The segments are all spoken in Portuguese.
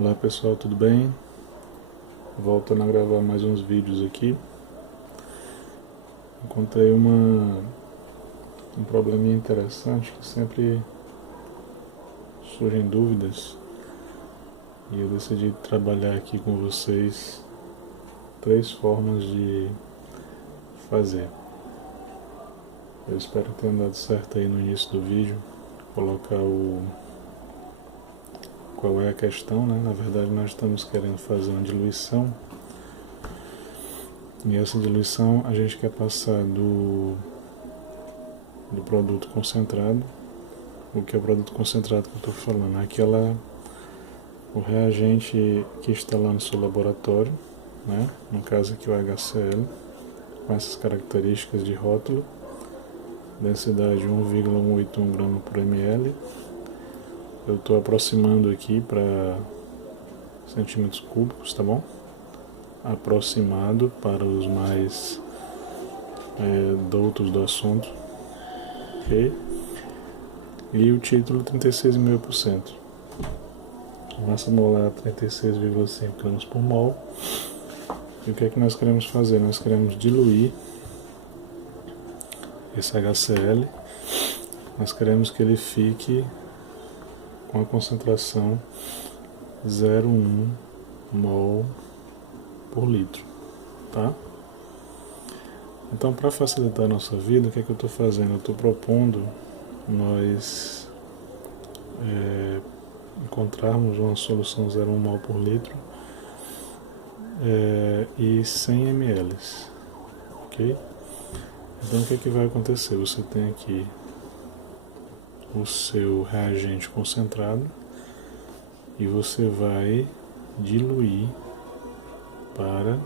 Olá pessoal, tudo bem? Voltando a gravar mais uns vídeos aqui. Encontrei um probleminha interessante que sempre surgem dúvidas e eu decidi trabalhar aqui com vocês 3 formas de fazer. Eu espero que tenha dado certo aí no início do vídeo, colocar qual é a questão, né? Na verdade nós estamos querendo fazer uma diluição. E essa diluição a gente quer passar do produto concentrado. O que é o produto concentrado que eu estou falando? O reagente que está lá no seu laboratório, né? No caso aqui o HCl, com essas características de rótulo, densidade 1,181 grama por ml. Eu estou aproximando aqui para centímetros cúbicos, tá bom? Aproximado para os mais doutos do assunto, ok? E o título 36,5%. Massa molar 36,5 gramas por mol. E o que é que nós queremos fazer? Nós queremos diluir esse HCl. Nós queremos que ele fique com a concentração 0,1 mol por litro, tá? Então, para facilitar a nossa vida, o que é que eu estou fazendo? Eu estou propondo nós encontrarmos uma solução 0,1 mol por litro e 100 ml, ok? Então, o que é que vai acontecer? Você tem aqui o seu reagente concentrado e você vai diluir para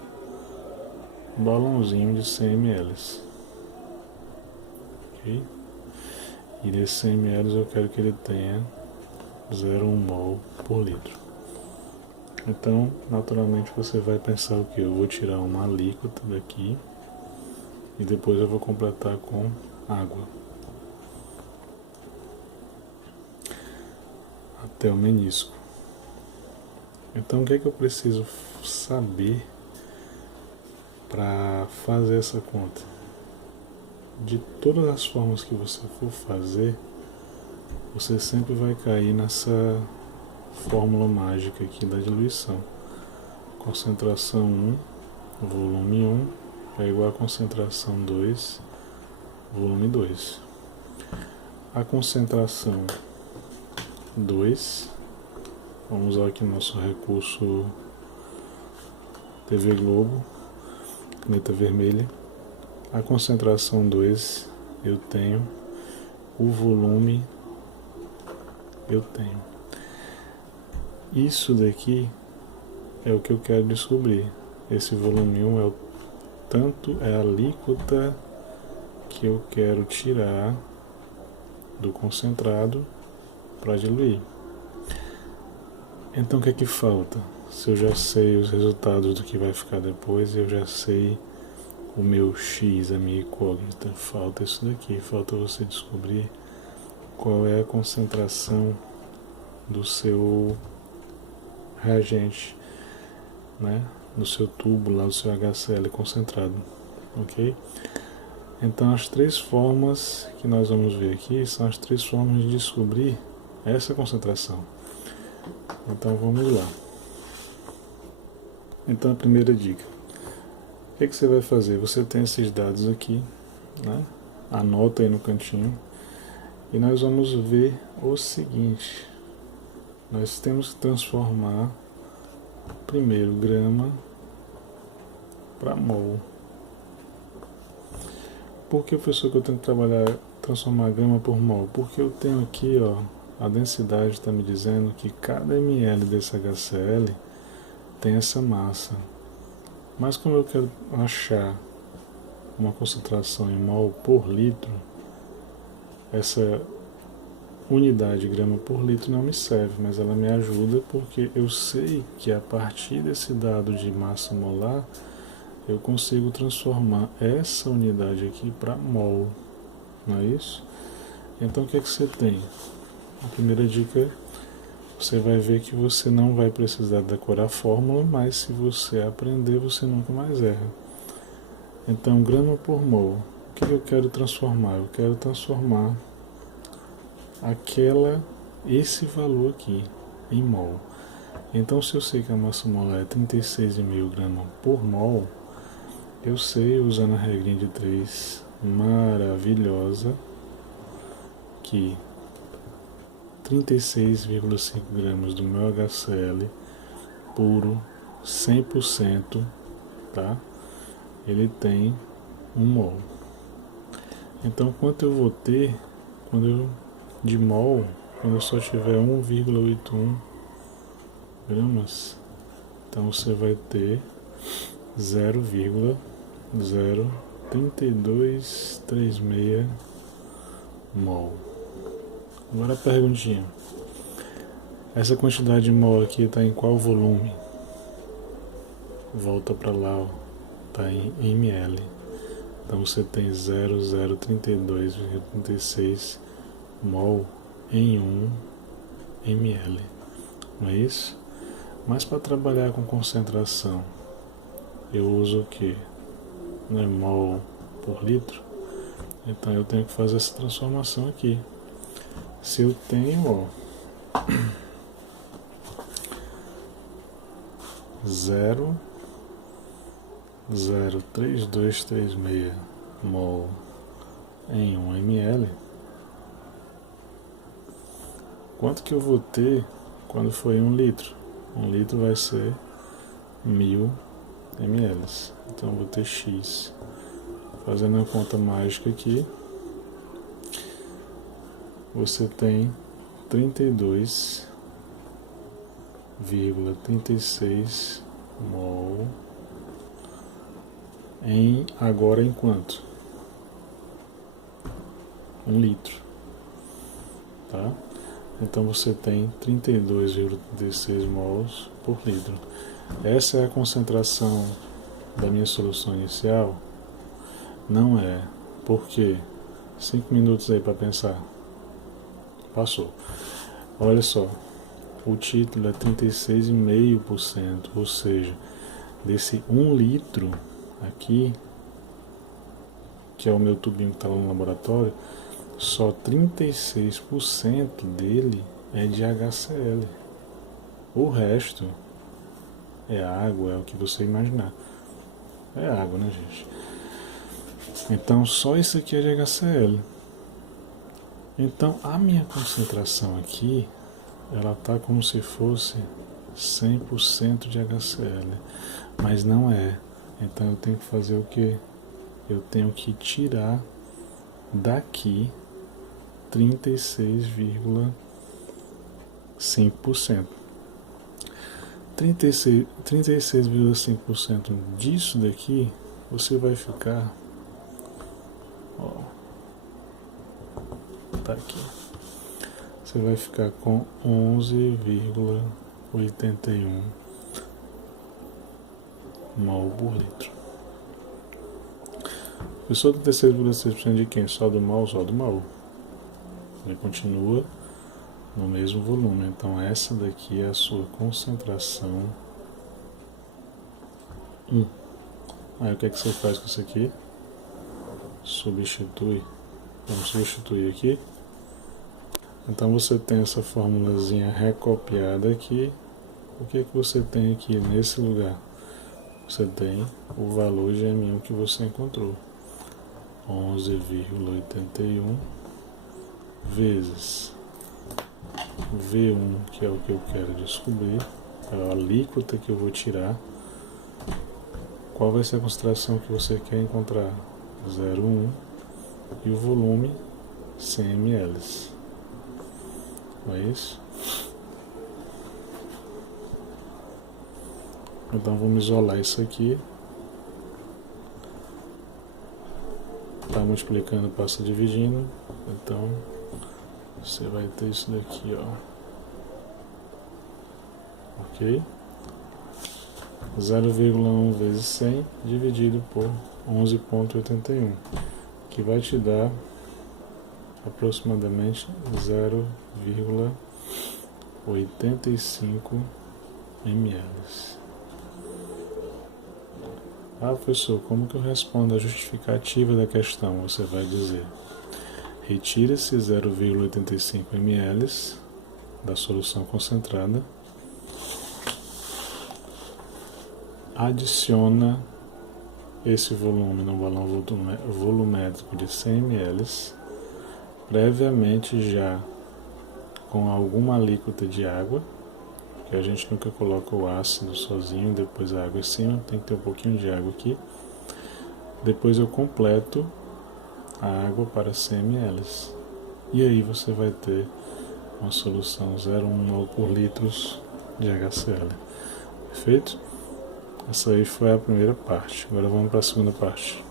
um balãozinho de 100 ml, ok? E desses 100 ml eu quero que ele tenha 0,1 mol por litro. Então, naturalmente você vai pensar o que? Eu vou tirar uma alíquota daqui e depois eu vou completar com água até o menisco. Então, o que é que eu preciso saber para fazer essa conta? De todas as formas que você for fazer, você sempre vai cair nessa fórmula mágica aqui da diluição. Concentração 1, volume 1 é igual a concentração 2, volume 2. A concentração 2, vamos usar aqui nosso recurso TV Globo, caneta vermelha. A concentração 2 eu tenho, o volume eu tenho. Isso daqui é o que eu quero descobrir. Esse volume 1 é a alíquota que eu quero tirar do concentrado para diluir. Então o que é que falta? Se eu já sei os resultados do que vai ficar depois, eu já sei o meu X, a minha incógnita. Falta isso daqui, falta você descobrir qual é a concentração do seu reagente, né? No seu tubo lá, do seu HCl concentrado, ok? Então as 3 formas que nós vamos ver aqui são as 3 formas de descobrir essa concentração. Então vamos lá. Então a primeira dica: o que você vai fazer? Você tem esses dados aqui, né? Anota aí no cantinho. E nós vamos ver o seguinte: nós temos que transformar primeiro grama para mol. Por que, professor, que eu tenho que transformar grama por mol? Porque eu tenho aqui, ó, a densidade está me dizendo que cada ml desse HCl tem essa massa. Mas como eu quero achar uma concentração em mol por litro, essa unidade grama por litro não me serve, mas ela me ajuda porque eu sei que a partir desse dado de massa molar eu consigo transformar essa unidade aqui para mol, não é isso? Então o que é que você tem? A primeira dica, você vai ver que você não vai precisar decorar a fórmula, mas se você aprender, você nunca mais erra. Então, grama por mol, o que eu quero transformar? Eu quero transformar esse valor aqui em mol. Então, se eu sei que a massa molar é 36,5 gramas por mol, eu sei, usando a regrinha de 3 maravilhosa, que 36,5 gramas do meu HCl puro, 100%, tá? Ele tem 1 mol. Então, quanto eu vou ter de mol, quando eu só tiver 1,81 gramas, então você vai ter 0,03236 mol. Agora a perguntinha: essa quantidade de mol aqui está em qual volume? Volta para lá, está em ml. Então você tem 0,032,36 mol em 1 ml. Não é isso? Mas para trabalhar com concentração, eu uso o que? Não é mol por litro? Então eu tenho que fazer essa transformação aqui. Se eu tenho 0,03236 mol em 1 ml, quanto que eu vou ter quando for em 1 litro? 1 litro vai ser 1000 ml. Então eu vou ter X. Fazendo a conta mágica aqui, você tem 32,36 mol agora em quanto? 1 litro, tá? Então você tem 32,36 mols por litro. Essa é a concentração da minha solução inicial? Não é. Por quê? 5 minutos aí para pensar. Passou. Olha só, o título é 36,5%, ou seja, desse 1 litro aqui, que é o meu tubinho que está lá no laboratório, só 36% dele é de HCl. O resto é água, é o que você imaginar. É água, né, gente? Então, só isso aqui é de HCl. Então, a minha concentração aqui, ela tá como se fosse 100% de HCl, mas não é. Então, eu tenho que fazer o quê? Eu tenho que tirar daqui 36,5%. 36,5% disso daqui, você vai ficar, ó, tá aqui, você vai ficar com 11,81 mol por litro. Pessoa 36,6% de quem? Só do mol, só do mol. Ele continua no mesmo volume. Então essa daqui é a sua concentração 1. Aí o que é que você faz com isso aqui? Substitui. Vamos substituir aqui. Então você tem essa formulazinha recopiada aqui. O que é que você tem aqui nesse lugar? Você tem o valor de M1 que você encontrou. 11,81 vezes V1, que é o que eu quero descobrir, é a alíquota que eu vou tirar. Qual vai ser a concentração que você quer encontrar? 0,1 e o volume 100 ml. Não é isso? Então vamos isolar isso aqui. Tá multiplicando, passa dividindo. Então você vai ter isso daqui, ó. Ok? 0,1 vezes 100 dividido por 11,81, que vai te dar aproximadamente 85 ml. Ah, professor, como que eu respondo a justificativa da questão? Você vai dizer: retire-se 0,85 ml da solução concentrada, adiciona esse volume no balão volumétrico de 100 ml, previamente já com alguma alíquota de água, porque a gente nunca coloca o ácido sozinho, depois a água em cima, tem que ter um pouquinho de água aqui. Depois eu completo a água para 100 ml. E aí você vai ter uma solução 0,1 mol por litro de HCl. Perfeito? Essa aí foi a primeira parte. Agora vamos para a segunda parte.